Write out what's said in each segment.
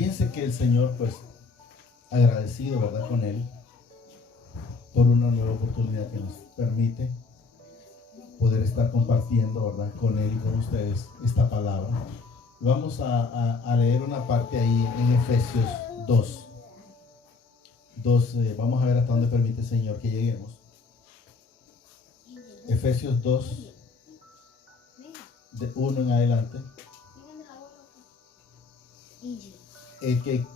Piense que el Señor, pues, agradecido, ¿verdad?, con Él, por una nueva oportunidad que nos permite poder estar compartiendo, ¿verdad?, con Él y con ustedes esta palabra. Vamos a leer una parte ahí en Efesios 2. Vamos a ver hasta dónde permite el Señor que lleguemos. Efesios 2, de 1 en adelante. El que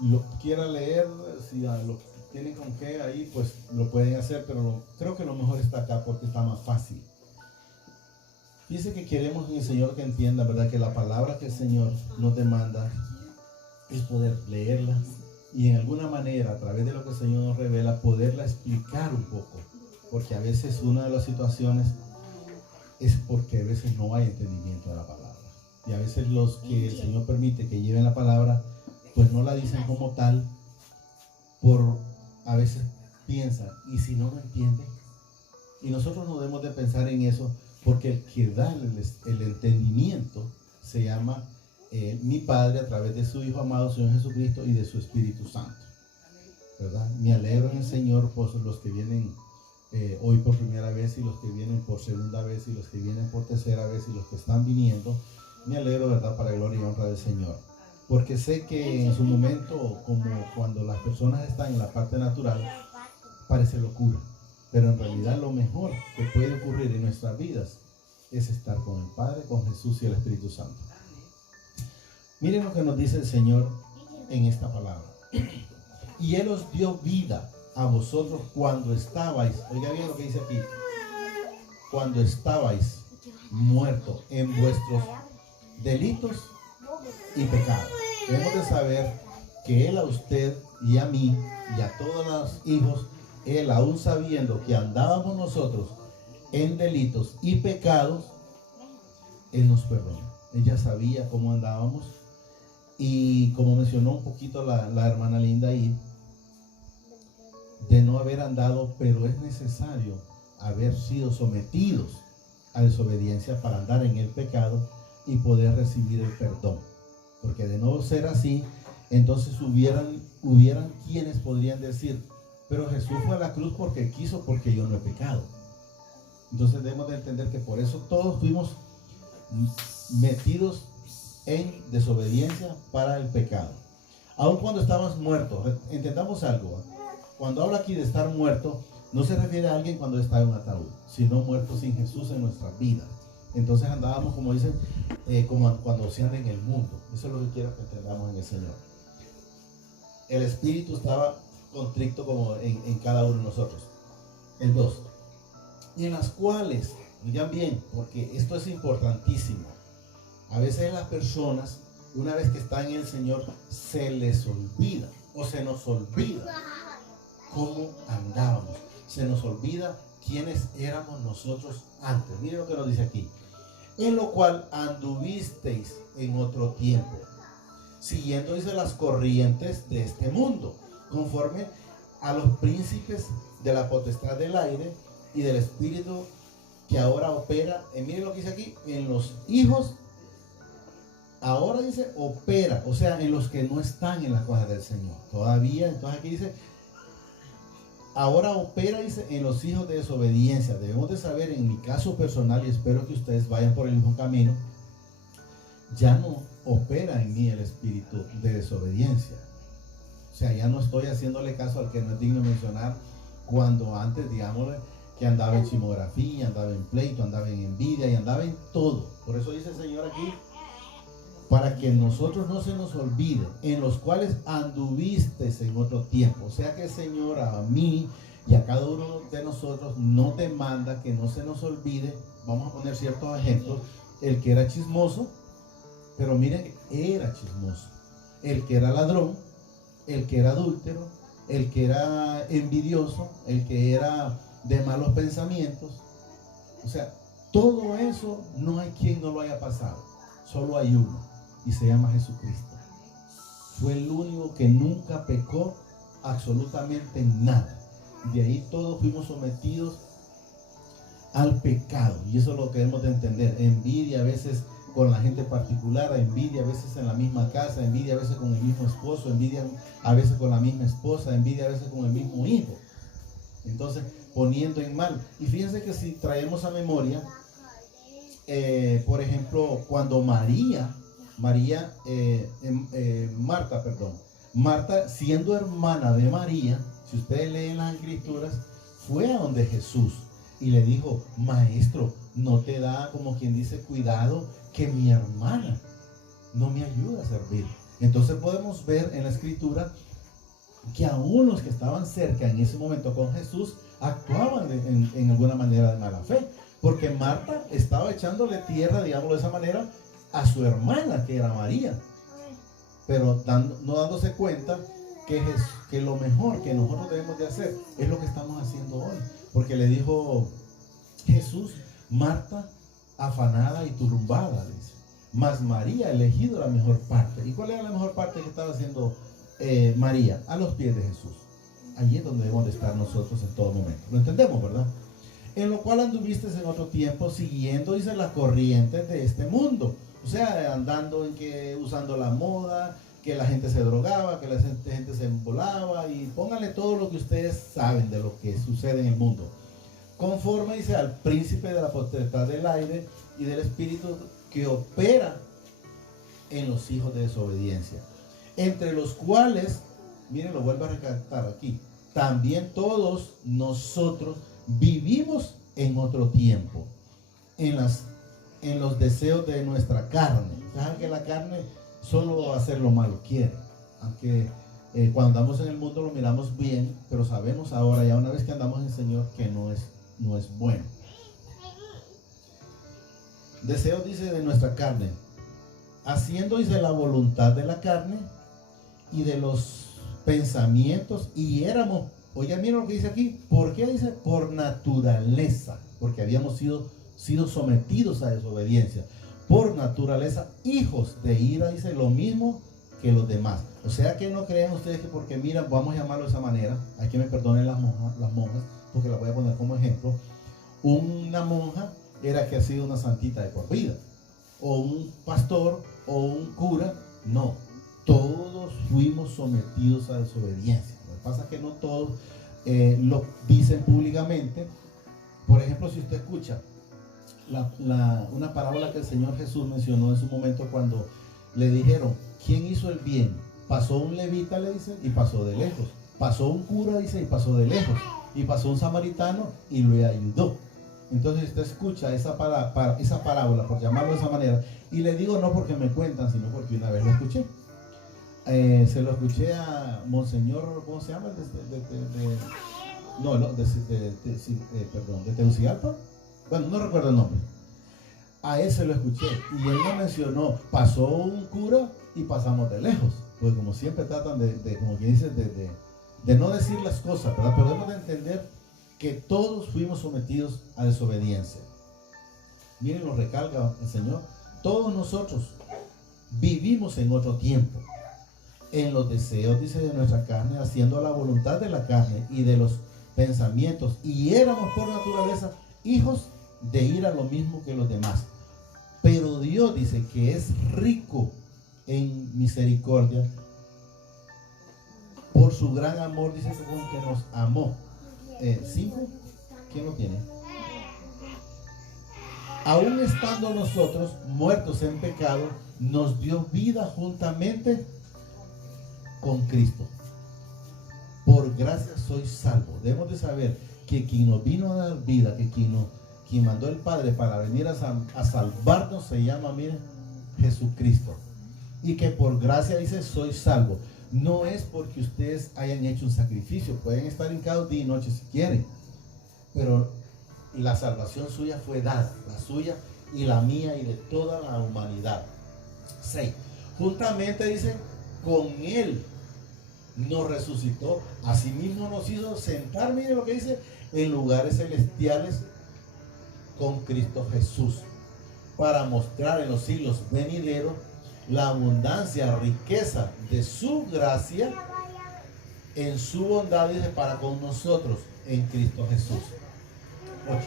lo quiera leer, si lo tienen con qué ahí, pues lo pueden hacer, pero creo que lo mejor está acá porque está más fácil. Dice que queremos en el Señor que entienda, ¿verdad?, que la palabra que el Señor nos demanda es poder leerla y en alguna manera, a través de lo que el Señor nos revela, poderla explicar un poco. Porque a veces una de las situaciones es porque a veces no hay entendimiento de la palabra. Y a veces los que el Señor permite que lleven la palabra, pues no la dicen como tal, a veces piensan, ¿y si no lo entienden? Y nosotros no debemos de pensar en eso, porque el que da el entendimiento se llama mi Padre a través de su Hijo amado, Señor Jesucristo, y de su Espíritu Santo, ¿verdad? Me alegro en el Señor por los que vienen hoy por primera vez, y los que vienen por segunda vez, y los que vienen por tercera vez, y los que están viniendo. Me alegro, ¿verdad?, para gloria y honra del Señor, porque sé que en su momento, como cuando las personas están en la parte natural, parece locura, pero en realidad lo mejor que puede ocurrir en nuestras vidas es estar con el Padre, con Jesús y el Espíritu Santo. Miren lo que nos dice el Señor en esta palabra. Y Él os dio vida a vosotros cuando estabais, oiga bien lo que dice aquí, cuando estabais muertos en vuestros delitos y pecados. Debemos de saber que Él a usted y a mí y a todos los hijos, Él aún sabiendo que andábamos nosotros en delitos y pecados, Él nos perdona. Él ya sabía cómo andábamos, y como mencionó un poquito la hermana Linda ahí, de no haber andado, pero es necesario haber sido sometidos a desobediencia para andar en el pecado y poder recibir el perdón. Porque de no ser así, entonces hubieran quienes podrían decir, pero Jesús fue a la cruz porque quiso, porque yo no he pecado. Entonces debemos de entender que por eso todos fuimos metidos en desobediencia para el pecado. Aun cuando estábamos muertos, entendamos algo. Cuando habla aquí de estar muerto, no se refiere a alguien cuando está en un ataúd, sino muertos sin Jesús en nuestras vidas. Entonces andábamos, como dicen, como cuando se anda en el mundo. Eso es lo que quiero que entendamos en el Señor. El espíritu estaba constricto como en cada uno de nosotros. El 2. Y en las cuales, oigan bien, porque esto es importantísimo. A veces las personas, una vez que están en el Señor, se les olvida o se nos olvida cómo andábamos. Se nos olvida quiénes éramos nosotros antes. Miren lo que nos dice aquí. En lo cual anduvisteis en otro tiempo, siguiendo, dice, las corrientes de este mundo, conforme a los príncipes de la potestad del aire y del espíritu que ahora opera. Miren lo que dice aquí, en los hijos. Ahora dice opera, o sea, en los que no están en las cosas del Señor todavía. Entonces aquí dice, ahora opera, dice, en los hijos de desobediencia. Debemos de saber, en mi caso personal, y espero que ustedes vayan por el mismo camino, ya no opera en mí el espíritu de desobediencia. O sea, ya no estoy haciéndole caso al que no es digno de mencionar, cuando antes, digámosle, que andaba en chismografía, andaba en pleito, andaba en envidia y andaba en todo. Por eso dice el Señor aquí, para que nosotros no se nos olvide, en los cuales anduvisteis en otro tiempo. O sea que el Señor a mí y a cada uno de nosotros nos demanda que no se nos olvide. Vamos a poner ciertos ejemplos. El que era chismoso, pero miren, era chismoso. El que era ladrón, el que era adúltero, el que era envidioso, el que era de malos pensamientos. O sea, todo eso no hay quien no lo haya pasado. Solo hay uno, y se llama Jesucristo. Fue el único que nunca pecó absolutamente en nada. De ahí todos fuimos sometidos al pecado, y eso es lo que debemos de entender. Envidia a veces con la gente particular, envidia a veces en la misma casa, envidia a veces con el mismo esposo, envidia a veces con la misma esposa, envidia a veces con el mismo hijo. Entonces, poniendo en mal. Y fíjense que si traemos a memoria, por ejemplo, cuando Marta, siendo hermana de María, si ustedes leen las escrituras, fue a donde Jesús y le dijo: maestro, ¿no te da, como quien dice, cuidado que mi hermana no me ayuda a servir? Entonces podemos ver en la escritura que aún los que estaban cerca en ese momento con Jesús actuaban en alguna manera de mala fe, porque Marta estaba echándole tierra, digámoslo de esa manera, a su hermana, que era María, pero no dándose cuenta que lo mejor que nosotros debemos de hacer es lo que estamos haciendo hoy, porque le dijo Jesús: Marta, afanada y turbada, dice, mas María ha elegido la mejor parte. ¿Y cuál era la mejor parte que estaba haciendo María? A los pies de Jesús. Allí es donde debemos de estar nosotros en todo momento. ¿Lo entendemos, verdad? En lo cual anduviste en otro tiempo siguiendo, dice, las corrientes de este mundo. O sea, andando usando la moda, que la gente se drogaba, que la gente se embolaba, y pónganle todo lo que ustedes saben de lo que sucede en el mundo. Conforme, dice, al príncipe de la potestad del aire y del espíritu que opera en los hijos de desobediencia, entre los cuales, miren, lo vuelvo a recalcar aquí, también todos nosotros vivimos en otro tiempo, en los deseos de nuestra carne. Saben que la carne solo hacer lo malo quiere, aunque cuando andamos en el mundo lo miramos bien, pero sabemos ahora, ya una vez que andamos en el Señor, que no es bueno. Deseos, dice, de nuestra carne, haciendo, dice, la voluntad de la carne y de los pensamientos, y éramos, oigan, miren lo que dice aquí, ¿por qué dice? Por naturaleza, porque habíamos sido sometidos a desobediencia, por naturaleza, hijos de ira, dice, lo mismo que los demás. O sea que no crean ustedes que porque miran, vamos a llamarlo de esa manera, hay que me perdonen las monjas, porque las voy a poner como ejemplo. Una monja era que ha sido una santita de por vida, o un pastor, o un cura. No, todos fuimos sometidos a desobediencia. Lo que pasa es que no todos lo dicen públicamente. Por ejemplo, si usted escucha una parábola que el Señor Jesús mencionó en su momento, cuando le dijeron: ¿quién hizo el bien? Pasó un levita, le dice, y pasó de lejos. Pasó un cura, dice, y pasó de lejos. Y pasó un samaritano y le ayudó. Entonces usted escucha esa parábola, por llamarlo de esa manera, y le digo no porque me cuentan, sino porque una vez lo escuché. Se lo escuché a Monseñor, ¿cómo se llama? De Tegucigalpa. Bueno, no recuerdo el nombre. A él se lo escuché y él me mencionó: pasó un cura y pasamos de lejos. Pues como siempre tratan como quien dice, de no decir las cosas, ¿verdad? Pero debemos de entender que todos fuimos sometidos a desobediencia. Miren, lo recalca el Señor: todos nosotros vivimos en otro tiempo, en los deseos, dice, de nuestra carne, haciendo la voluntad de la carne y de los pensamientos, y éramos por naturaleza hijos de ira, lo mismo que los demás. Pero Dios, dice, que es rico en misericordia, por su gran amor, dice, según que nos amó. 5, ¿quién lo tiene? Aún estando nosotros muertos en pecado, nos dio vida juntamente con Cristo. Por gracia sois salvos. Debemos de saber que quien nos vino a dar vida, que quien mandó el Padre para venir a salvarnos, se llama, miren, Jesucristo. Y que por gracia, dice, sois salvos. No es porque ustedes hayan hecho un sacrificio. Pueden estar hincados día y noche si quieren, pero la salvación suya fue dada, la suya y la mía y de toda la humanidad. 6. Juntamente, dice, con Él nos resucitó, asimismo nos hizo sentar, mire lo que dice, en lugares celestiales con Cristo Jesús, para mostrar en los siglos venideros la abundancia, riqueza de su gracia en su bondad, dice, para con nosotros en Cristo Jesús. 8.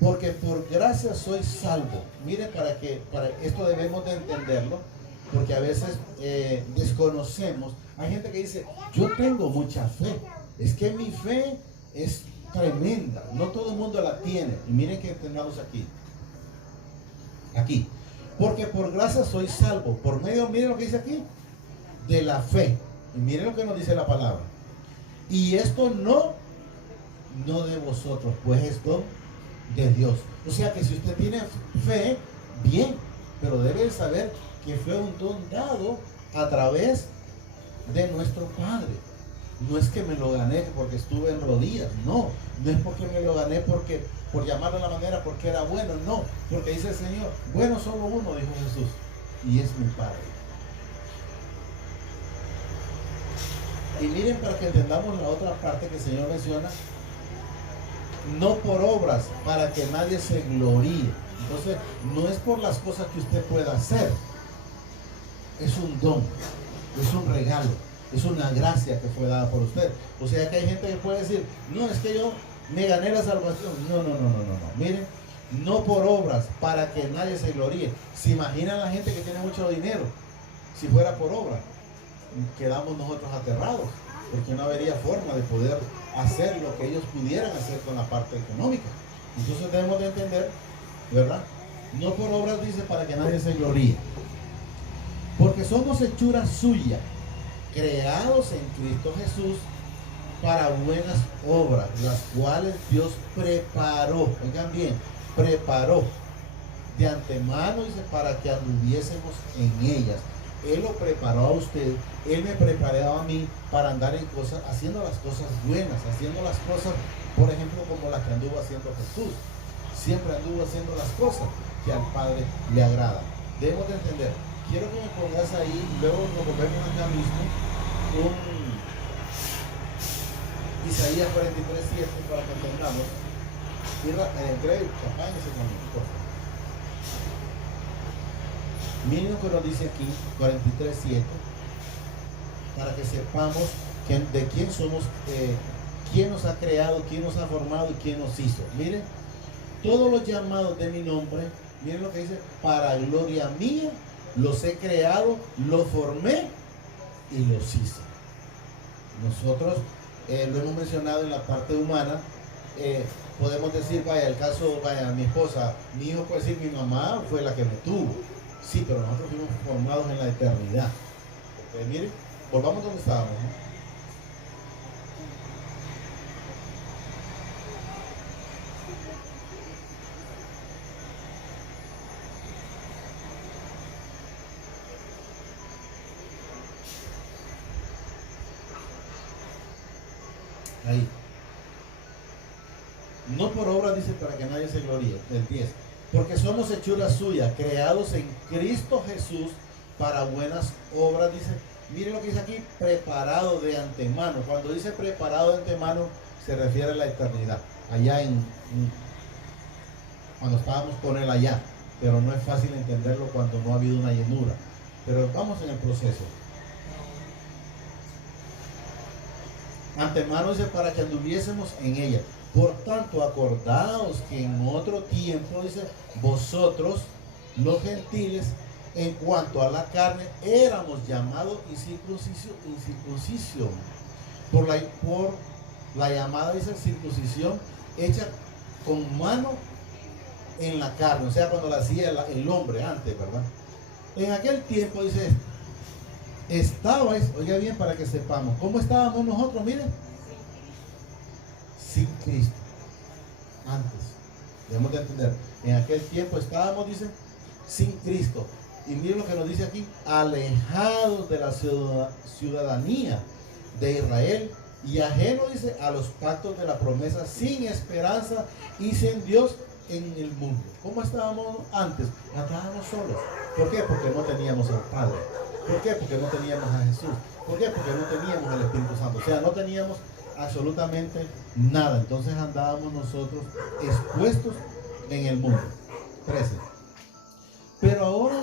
Porque por gracia soy salvo. Miren, para esto debemos de entenderlo, porque a veces desconocemos. Hay gente que dice, yo tengo mucha fe. Es que mi fe es tremenda. No todo el mundo la tiene. Y miren que entendamos aquí. Aquí. Porque por gracia soy salvo. Por medio, miren lo que dice aquí, de la fe. Y miren lo que nos dice la palabra. Y esto no de vosotros, pues es don de Dios. O sea que si usted tiene fe, bien, pero debe saber que fue un don dado a través de nuestro Padre. No es que me lo gané porque estuve en rodillas, no es porque me lo gané porque, por llamarlo de la manera, porque era bueno, no, porque dice el Señor, bueno solo uno, dijo Jesús, y es mi Padre. Y miren, para que entendamos la otra parte que el Señor menciona, no por obras, para que nadie se gloríe. Entonces, no es por las cosas que usted pueda hacer, es un don, es un regalo, es una gracia que fue dada por usted. O sea que hay gente que puede decir, no, es que yo me gané la salvación. No. Miren, no por obras, para que nadie se gloríe. ¿Se imaginan la gente que tiene mucho dinero? Si fuera por obra, quedamos nosotros aterrados, porque no habría forma de poder hacer lo que ellos pudieran hacer con la parte económica. Entonces debemos de entender, ¿verdad? No por obras, dice, para que nadie se gloríe. Porque somos hechura suya, creados en Cristo Jesús para buenas obras, las cuales Dios preparó, oigan bien, preparó de antemano, dice, para que anduviésemos en ellas. Él lo preparó a usted, Él me preparó a mí para andar en cosas, haciendo las cosas buenas, haciendo las cosas, por ejemplo, como las que anduvo haciendo Jesús. Siempre anduvo haciendo las cosas que al Padre le agrada. Debemos de entender. Quiero que me pongas ahí, luego nos volvemos acá mismo, un Isaías 43:7 para que entendamos. Greg, acompáñense conmigo, por favor. Miren lo que nos dice aquí, 43:7, para que sepamos de quién somos, quién nos ha creado, quién nos ha formado y quién nos hizo. Miren, todos los llamados de mi nombre, miren lo que dice, para gloria mía, los he creado, los formé y los hice. Nosotros lo hemos mencionado en la parte humana. Podemos decir, vaya, el caso, vaya, mi esposa, mi hijo puede decir, mi mamá fue la que me tuvo. Sí, pero nosotros fuimos formados en la eternidad. Okay, miren, volvamos donde estábamos, ¿no? Ahí. No por obra, dice, para que nadie se gloríe. El 10. Porque somos hechura suya, creados en Cristo Jesús para buenas obras, dice. Miren lo que dice aquí, preparado de antemano. Cuando dice preparado de antemano, se refiere a la eternidad. Allá cuando estábamos con él allá. Pero no es fácil entenderlo cuando no ha habido una llenura. Pero vamos en el proceso. Antemano, dice, para que anduviésemos en ella. Por tanto, acordaos que en otro tiempo, dice, vosotros, los gentiles, en cuanto a la carne, éramos llamados incircuncisión. Por la llamada, dice, circuncisión hecha con mano en la carne. O sea, cuando la hacía el hombre antes, ¿verdad? En aquel tiempo, dice, estabais, oiga bien para que sepamos, ¿cómo estábamos nosotros? Miren, sin Cristo. Antes, debemos de entender, en aquel tiempo estábamos, dice, sin Cristo. Y miren lo que nos dice aquí, alejados de la ciudadanía de Israel y ajeno, dice, a los pactos de la promesa, sin esperanza y sin Dios en el mundo. ¿Cómo estábamos antes? Estábamos solos. ¿Por qué? Porque no teníamos al Padre. ¿Por qué? Porque no teníamos a Jesús. ¿Por qué? Porque no teníamos el Espíritu Santo. O sea, no teníamos absolutamente nada. Entonces andábamos nosotros expuestos en el mundo. 13. Pero ahora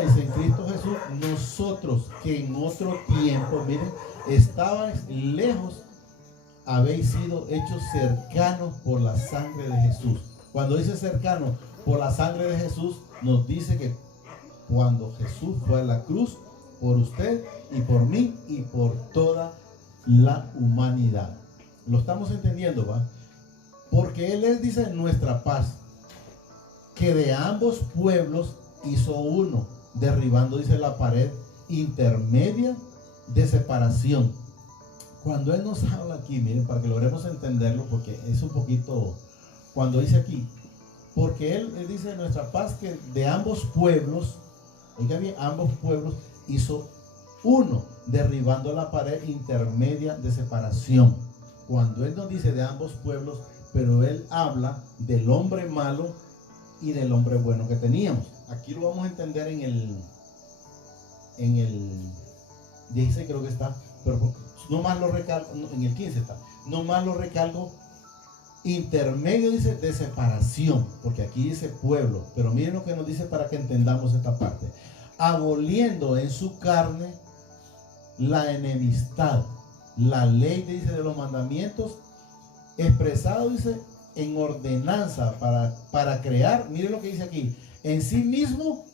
dice en Cristo Jesús, nosotros que en otro tiempo, miren, estabais lejos, habéis sido hechos cercanos por la sangre de Jesús. Cuando dice cercanos por la sangre de Jesús, nos dice que cuando Jesús fue a la cruz por usted y por mí y por toda la humanidad. ¿Lo estamos entendiendo, va? Porque Él les dice nuestra paz, que de ambos pueblos hizo uno, derribando, dice, la pared intermedia de separación. Cuando Él nos habla aquí, miren, para que logremos entenderlo, porque es un poquito, cuando dice aquí, porque Él dice nuestra paz, que de ambos pueblos, oiga bien, ambos pueblos hizo uno, derribando la pared intermedia de separación. Cuando Él nos dice de ambos pueblos, pero Él habla del hombre malo y del hombre bueno que teníamos. Aquí lo vamos a entender en el 16 creo que está, pero no más lo recalco, en el 15 está, no más lo recalco, intermedio, dice, de separación, porque aquí dice pueblo, pero miren lo que nos dice para que entendamos esta parte. Aboliendo en su carne la enemistad, la ley, dice, de los mandamientos, expresado, dice, en ordenanza para crear, miren lo que dice aquí, en sí mismo,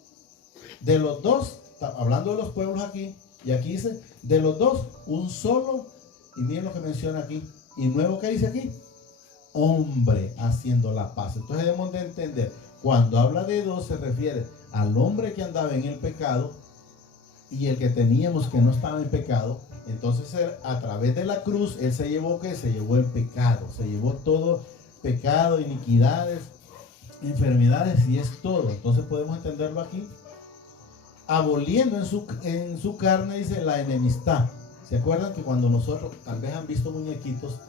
de los dos, hablando de los pueblos aquí, y aquí dice, de los dos, un solo, y miren lo que menciona aquí, y nuevo que dice aquí, hombre haciendo la paz. Entonces debemos de entender, cuando habla de dos, se refiere al hombre que andaba en el pecado, y el que teníamos que no estaba en pecado. Entonces a través de la cruz, Él se llevó, ¿qué? Se llevó el pecado, se llevó todo pecado, iniquidades, enfermedades, y es todo. Entonces podemos entenderlo aquí, aboliendo en su carne, dice, la enemistad. ¿Se acuerdan que cuando nosotros, tal vez han visto muñequitos,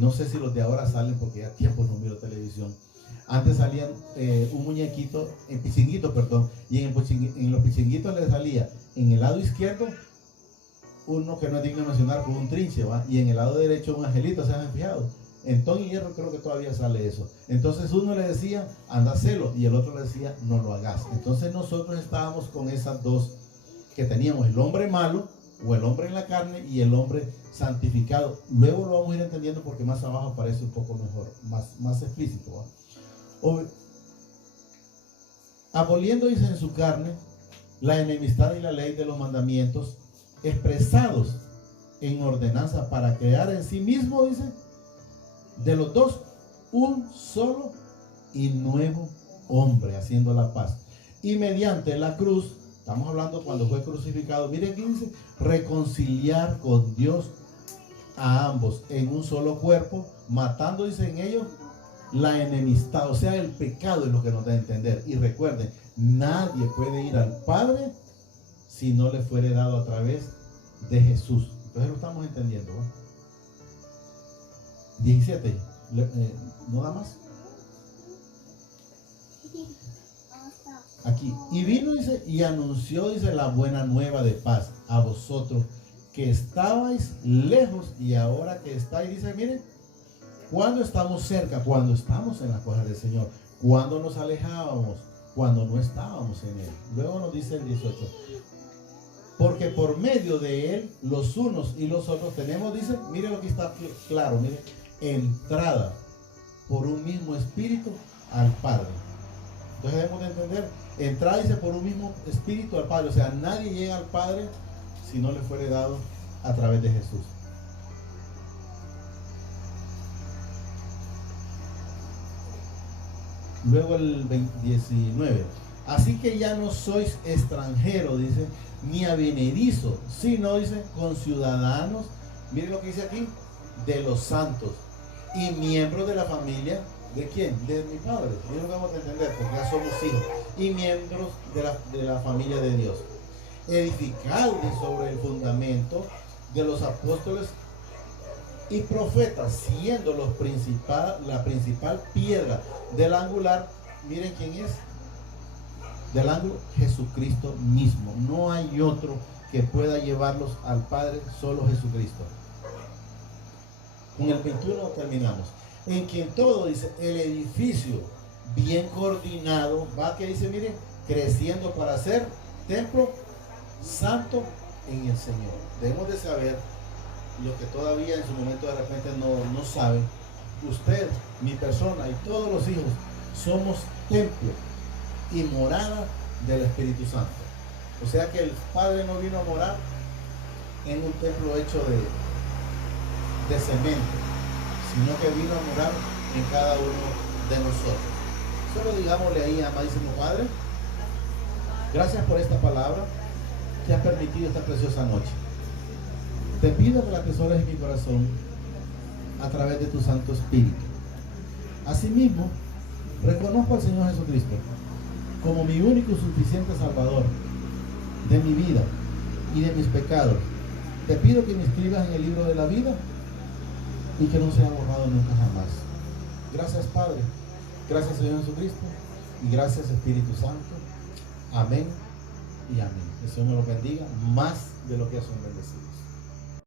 no sé si los de ahora salen porque ya tiempo no miro televisión, antes salían un muñequito, en pichinguito, perdón, y en los pichinguitos les salía en el lado izquierdo uno que no es digno de mencionar, con un trinche, ¿va? Y en el lado derecho un angelito. ¿Se han fijado? En Tony Hierro creo que todavía sale eso. Entonces uno le decía, anda a hacerlo, y el otro le decía, no lo hagas. Entonces nosotros estábamos con esas dos que teníamos, el hombre malo o el hombre en la carne y el hombre santificado. Luego lo vamos a ir entendiendo porque más abajo aparece un poco mejor, más explícito, ¿va? Aboliendo, dice, en su carne la enemistad y la ley de los mandamientos, expresados en ordenanza para crear en sí mismo, dice, de los dos un solo y nuevo hombre, haciendo la paz. Y mediante la cruz, estamos hablando cuando fue crucificado, mire aquí dice, reconciliar con Dios a ambos en un solo cuerpo, matando, dice, en ellos la enemistad, o sea, el pecado es lo que nos da a entender. Y recuerden, nadie puede ir al Padre si no le fuere dado a través de Jesús. Entonces lo estamos entendiendo, ¿no? 17, ¿no da más? Aquí, y vino, dice, y anunció, dice, la buena nueva de paz a vosotros que estabais lejos y ahora que estáis, dice, miren, cuando estamos cerca, cuando estamos en las cosas del Señor, cuando nos alejábamos, cuando no estábamos en Él. Luego nos dice el 18, porque por medio de Él, los unos y los otros tenemos, dice, mire lo que está claro, mire, entrada por un mismo espíritu al Padre. Entonces debemos de entender, entrada, dice, por un mismo espíritu al Padre. O sea, nadie llega al Padre si no le fuere dado a través de Jesús. Luego el 19, así que ya no sois extranjeros, dice, ni advenedizos, sino, dice, conciudadanos, miren lo que dice aquí, de los santos y miembros de la familia. ¿De quién? De mi Padre. Y lo vamos a entender porque ya somos hijos y miembros de la familia de Dios, edificados sobre el fundamento de los apóstoles y profetas, siendo la principal piedra del angular. Miren quién es del ángulo, Jesucristo mismo. No hay otro que pueda llevarlos al Padre, solo Jesucristo. Con el 21 terminamos. En quien todo, dice, el edificio bien coordinado va, que dice, miren, creciendo para ser templo santo en el Señor. Debemos de saber los que todavía en su momento de repente no saben, usted, mi persona y todos los hijos somos templo y morada del Espíritu Santo. O sea que el Padre no vino a morar en un templo hecho de cemento, sino que vino a morar en cada uno de nosotros. Solo digámosle ahí, amadísimo Padre, gracias por esta palabra que has permitido esta preciosa noche. Te pido que la atesores en mi corazón a través de tu Santo Espíritu. Asimismo, reconozco al Señor Jesucristo como mi único y suficiente Salvador de mi vida y de mis pecados. Te pido que me inscribas en el libro de la vida y que no sea borrado nunca jamás. Gracias, Padre. Gracias, Señor Jesucristo. Y gracias, Espíritu Santo. Amén y amén. Que el Señor me lo bendiga más de lo que son bendecidos.